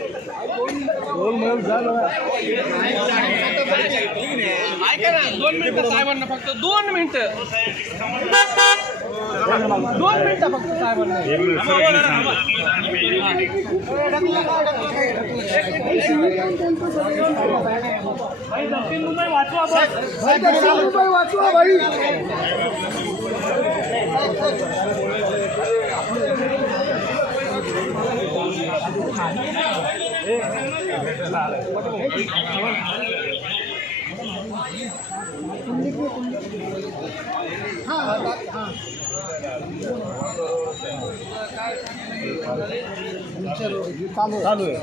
गोल मिळून झालं ऐका ना दोन मिनिटं साहेबांना फक्त दोन मिनिटं दोन मिनिटं। फक्त साहेबांना मुंबई वाचवा भाई। चालू आहे